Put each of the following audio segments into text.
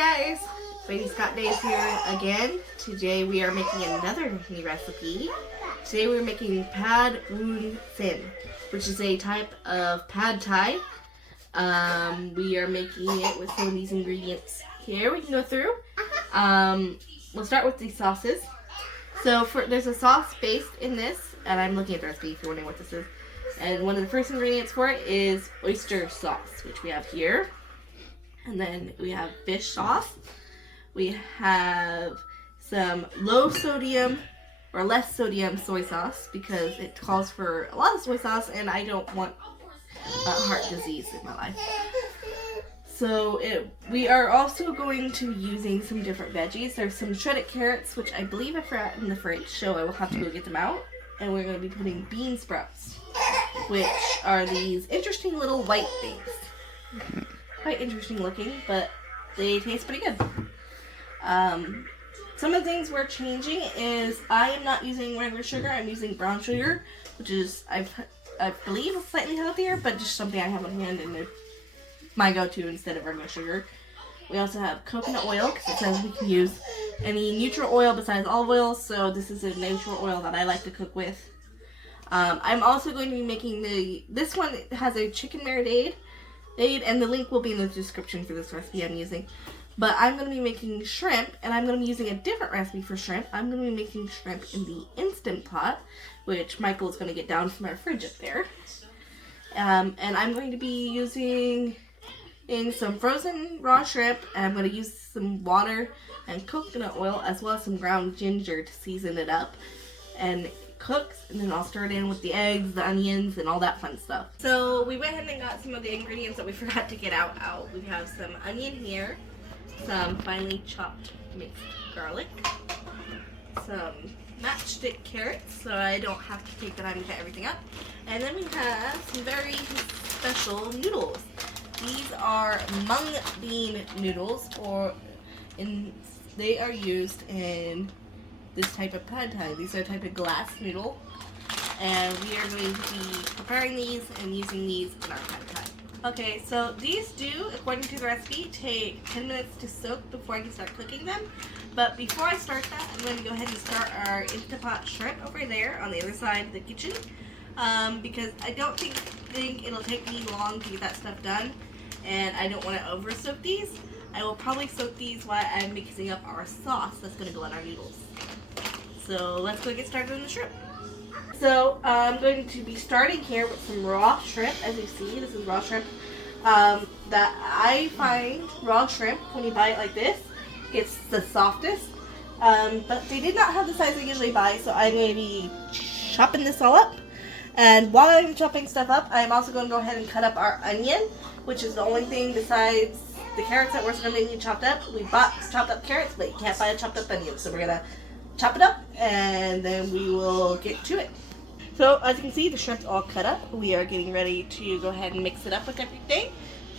guys, Wavy's got Dayz here again. Today we are making another new recipe. Today we're making pad Woon Sen, which is a type of pad thai. We are making it with some of these ingredients here. We can go through. We'll start with the sauces. So there's a sauce based in this, and I'm looking at the recipe if you're wondering what this is. And one of the first ingredients for it is oyster sauce, which we have here. And then we have fish sauce. We have some low sodium or less sodium soy sauce because it calls for a lot of soy sauce and I don't want heart disease in my life. So we are also going to be using some different veggies. There's some shredded carrots, which I believe I forgot in the fridge, so I will have to go get them out. And we're going to be putting bean sprouts, which are these interesting little white things. Quite interesting looking, but they taste pretty good. Some of the things we're changing is I am not using regular sugar, I'm using brown sugar, which is, I believe, slightly healthier, but just something I have on hand and my go-to instead of regular sugar. We also have coconut oil, because it says we can use any neutral oil besides olive oil, so this is a neutral oil that I like to cook with. I'm also going to be making this one has a chicken marinade, and the link will be in the description for this recipe I'm using. But I'm going to be making shrimp, and I'm going to be using a different recipe for shrimp. I'm going to be making shrimp in the Instant Pot, which Michael is going to get down from our fridge up there. And I'm going to be using some frozen raw shrimp, and I'm going to use some water and coconut oil, as well as some ground ginger to season it up. And it cooks, and then I'll stir it in with the eggs, the onions, and all that fun stuff. So we went ahead and got some of the ingredients that we forgot to get out. We have some onion here, some finely chopped mixed garlic, some matchstick carrots, so I don't have to take the time to cut everything up. And then we have some very special noodles. These are mung bean noodles, they are used in this type of pad thai. These are a type of glass noodle, and we are going to be preparing these and using these in our pad thai. Okay, so these do, according to the recipe, take 10 minutes to soak before I can start cooking them. But before I start that, I'm going to go ahead and start our Instant Pot shrimp over there on the other side of the kitchen, because I don't think it'll take me long to get that stuff done, and I don't want to over soak these. I will probably soak these while I'm mixing up our sauce that's going to go in our noodles. So let's go get started on the shrimp. So I'm going to be starting here with some raw shrimp. As you see, this is raw shrimp. That I find raw shrimp, when you buy it like this, it's the softest. But they did not have the size I usually buy, so I'm going to be chopping this all up. And while I'm chopping stuff up, I'm also going to go ahead and cut up our onion, which is the only thing besides the carrots that we're going to need chopped up. We bought chopped up carrots, but you can't buy a chopped up onion, so we're going to chop it up, and then we will get to it. So as you can see, the shrimp's all cut up. We are getting ready to go ahead and mix it up with everything.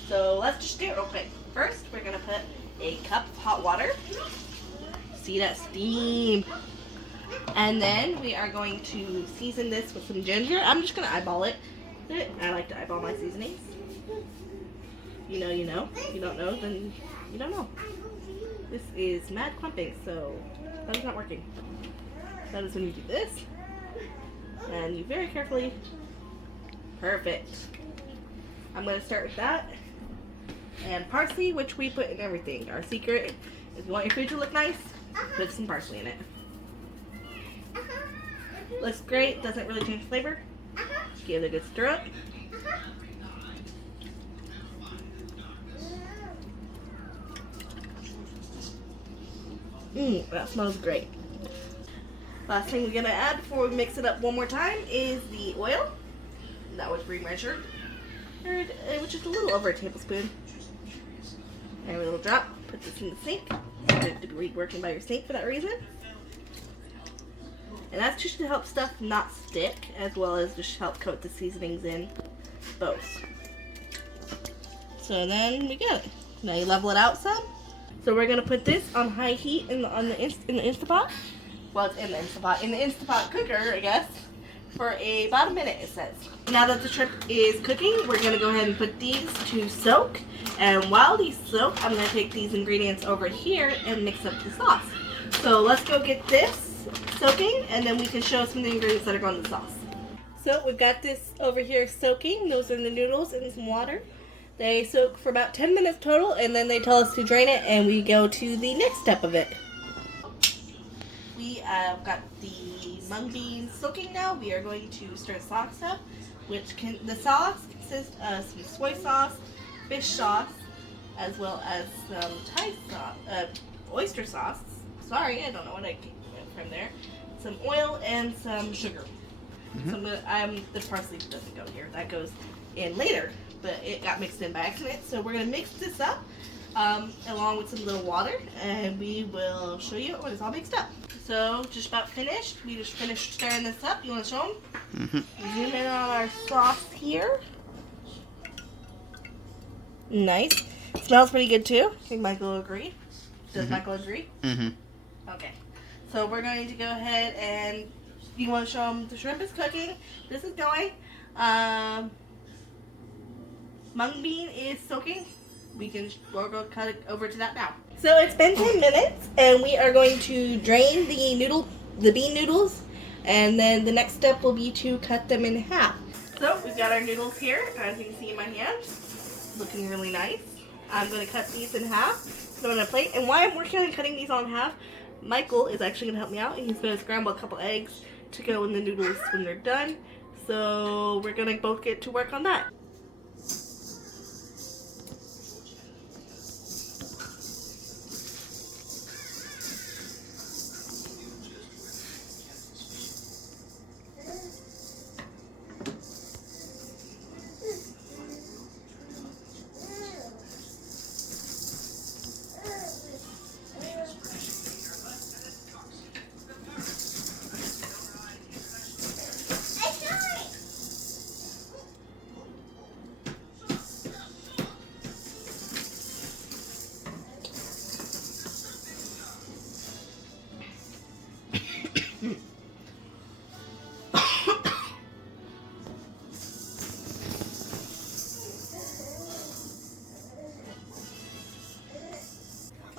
So let's just do it real quick. First, we're going to put a cup of hot water. See that steam? And then we are going to season this with some ginger. I'm just going to eyeball it. I like to eyeball my seasonings. You know, you know. If you don't know, then you don't know. This is mad clumping, so that is not working. That is when you do this. And you very carefully, perfect. I'm going to start with that. And parsley, which we put in everything. Our secret, if you want your food to look nice, put some parsley in it. Looks great, doesn't really change flavor. Give it a good stir up. That smells great. Last thing we're going to add before we mix it up one more time is the oil. That was pre-measured. Which is a little over a tablespoon. And a little drop. Put this in the sink. You have to be working by your sink for that reason. And that's just to help stuff not stick, as well as just help coat the seasonings in both. So then we get it. Now you level it out some. So we're going to put this on high heat in the Instant Pot. Well, it's in the Instant Pot. In the Instant Pot cooker, I guess, for about a minute, it says. Now that the shrimp is cooking, we're going to go ahead and put these to soak. And while these soak, I'm going to take these ingredients over here and mix up the sauce. So let's go get this soaking, and then we can show some of the ingredients that are going in the sauce. So we've got this over here soaking. Those are the noodles in some water. They soak for about 10 minutes total, and then they tell us to drain it, and we go to the next step of it. We have got the mung beans soaking now. We are going to stir the sauce up, the sauce consists of some soy sauce, fish sauce, as well as some Thai sauce, oyster sauce. Sorry, I don't know what I came from there. Some oil and some sugar. So the parsley doesn't go here. That goes in later, but it got mixed in by accident. So we're gonna mix this up along with some little water, and we will show you when it's all mixed up. So just about finished. We just finished stirring this up. You want to show them? Zoom in on our sauce here. Nice. Smells pretty good too. I think Michael will agree. Does Michael agree? Okay. So we're going to go ahead and you want to show them the shrimp is cooking. This is going. Mung bean is soaking. We'll go cut it over to that now. So it's been 10 minutes, and we are going to drain the bean noodles, and then the next step will be to cut them in half. So we've got our noodles here, as you can see in my hand, looking really nice. I'm going to cut these in half, put them on a plate, and while I'm working on cutting these all in half, Michael is actually going to help me out, and he's going to scramble a couple eggs to go in the noodles when they're done. So we're going to both get to work on that.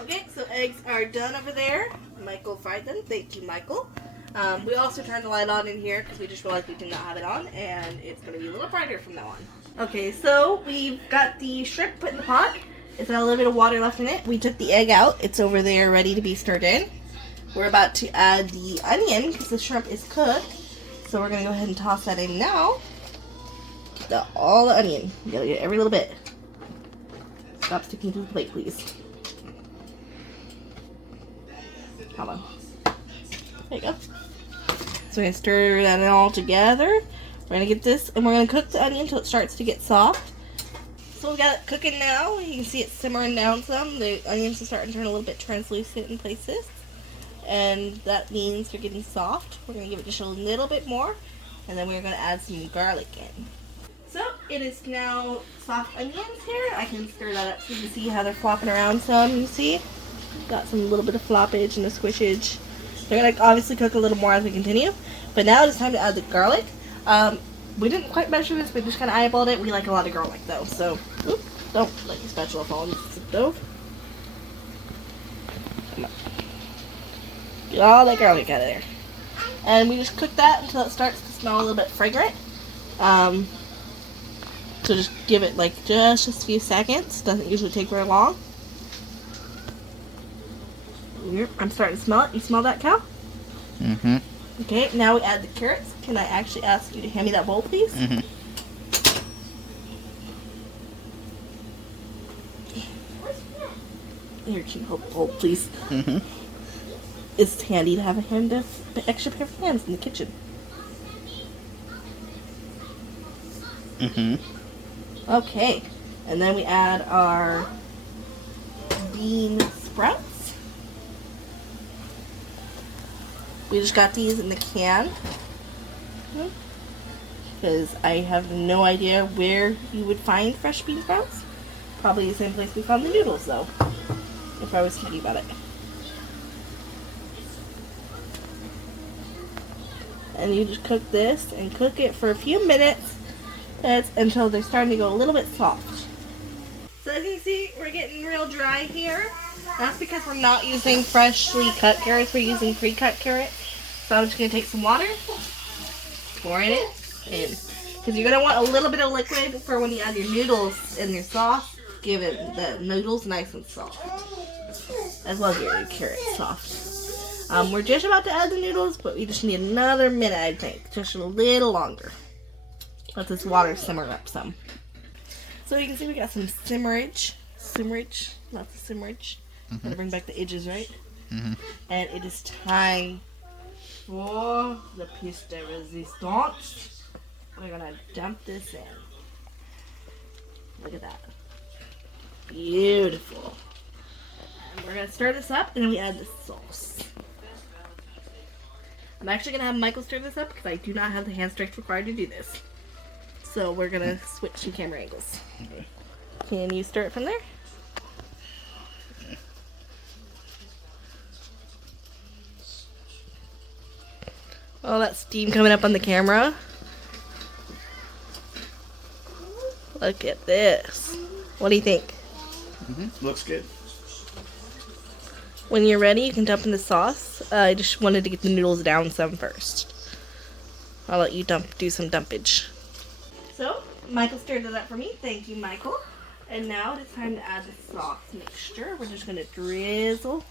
Okay, so eggs are done over there. Michael fried them. Thank you, Michael. We also turned the light on in here because we just realized we did not have it on, and it's going to be a little brighter from now on. Okay, so we've got the shrimp put in the pot. It's got a little bit of water left in it. We took the egg out. It's over there ready to be stirred in. We're about to add the onion because the shrimp is cooked. So we're going to go ahead and toss that in now. All the onion. You got to get every little bit. Stop sticking to the plate, please. Hold on. There you go. So we're going to stir that all together. We're going to get this, and we're going to cook the onion until it starts to get soft. So we got it cooking now. You can see it simmering down some. The onions are starting to turn a little bit translucent in places. And that means they're getting soft. We're going to give it just a little bit more. And then we're going to add some garlic in. So it is now soft onions here. I can stir that up so you can see how they're flopping around some. You see? Got some little bit of floppage and a squishage. They're going to obviously cook a little more as we continue. But now it's time to add the garlic. We didn't quite measure this, we just kind of eyeballed it. We like a lot of garlic though, so don't let your spatula fall into the stove. Come on. Get all that garlic out of there. And we just cook that until it starts to smell a little bit fragrant. So just give it like just a few seconds. Doesn't usually take very long. I'm starting to smell it. You smell that, Cal? Mm-hmm. Okay, now we add the carrots. Can I actually ask you to hand me that bowl, please? Mm-hmm. Here, can you hold the bowl, please? Mm-hmm. It's handy to have an extra pair of hands in the kitchen. Mm-hmm. Okay, and then we add our bean sprouts. We just got these in the can because I have no idea where you would find fresh bean sprouts. Probably the same place we found the noodles, though, if I was thinking about it. And you just cook this and cook it for a few minutes until they're starting to go a little bit soft. So as you see, we're getting real dry here. That's because we're not using freshly cut carrots. We're using pre-cut carrots. So I'm just going to take some water, pour it in. Because you're going to want a little bit of liquid for when you add your noodles and your sauce. Give it the noodles nice and soft. As well as your carrots soft. We're just about to add the noodles, but we just need another minute, I think. Just a little longer. Let this water simmer up some. So you can see we got some simmerage, lots of simmerage. Gotta bring back the edges, right? And it is time for the pièce de résistance. We're gonna dump this in. Look at that. Beautiful. And we're gonna stir this up and then we add the sauce. I'm actually gonna have Michael stir this up because I do not have the hand strength required to do this. So we're gonna switch some camera angles. Okay. Can you stir it from there? Oh, that steam coming up on the camera. Look at this. What do you think? Looks good. When you're ready, you can dump in the sauce. I just wanted to get the noodles down some first. I'll let you do some dumpage. So, Michael stirred it up for me. Thank you, Michael. And now it's time to add the sauce mixture. We're just going to drizzle.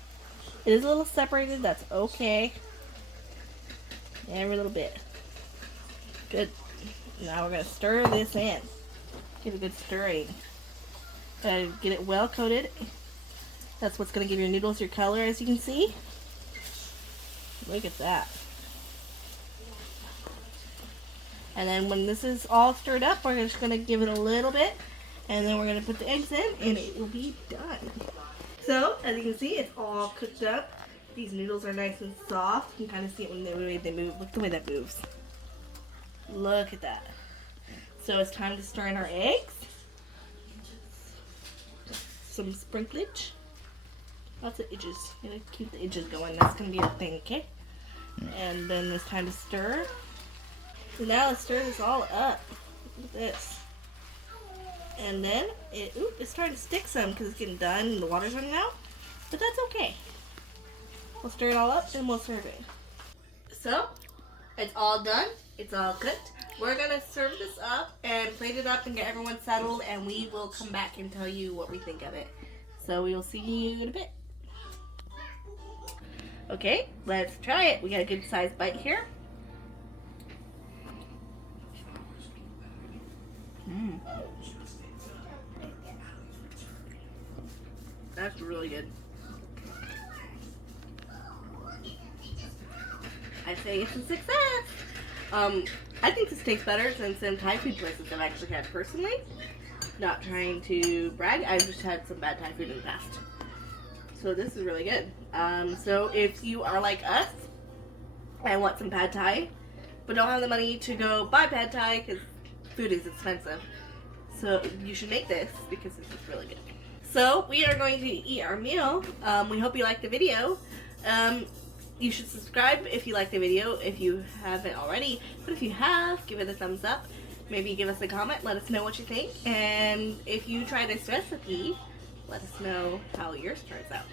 It is a little separated. That's okay. Every little bit. Good. Now we're going to stir this in. Give it a good stirring. Get it well coated. That's what's going to give your noodles your color, as you can see. Look at that. And then when this is all stirred up, we're just going to give it a little bit. And then we're going to put the eggs in, and it will be done. So, as you can see, it's all cooked up. These noodles are nice and soft. You can kind of see it when they move. Look at the way that moves. Look at that. So it's time to stir in our eggs. Some sprinklage. Lots of edges. You gotta keep the edges going. That's gonna be a thing, okay? And then it's time to stir. So now let's stir this all up. Look at this. And then it's starting to stick some because it's getting done and the water's running out. But that's okay. We'll stir it all up and we'll serve it. So, it's all done. It's all cooked. We're going to serve this up and plate it up and get everyone settled, and we will come back and tell you what we think of it. So we will see you in a bit. Okay, let's try it. We got a good sized bite here. That's really good. I say it's a success. I think this tastes better than some Thai food places I've actually had personally. Not trying to brag, I've just had some bad Thai food in the past. So this is really good. So if you are like us and want some pad Thai, but don't have the money to go buy pad Thai because food is expensive, so you should make this because this is really good. So we are going to eat our meal. We hope you liked the video. You should subscribe if you like the video, if you haven't already. But if you have, give it a thumbs up. Maybe give us a comment, let us know what you think. And if you try this recipe, let us know how yours turns out.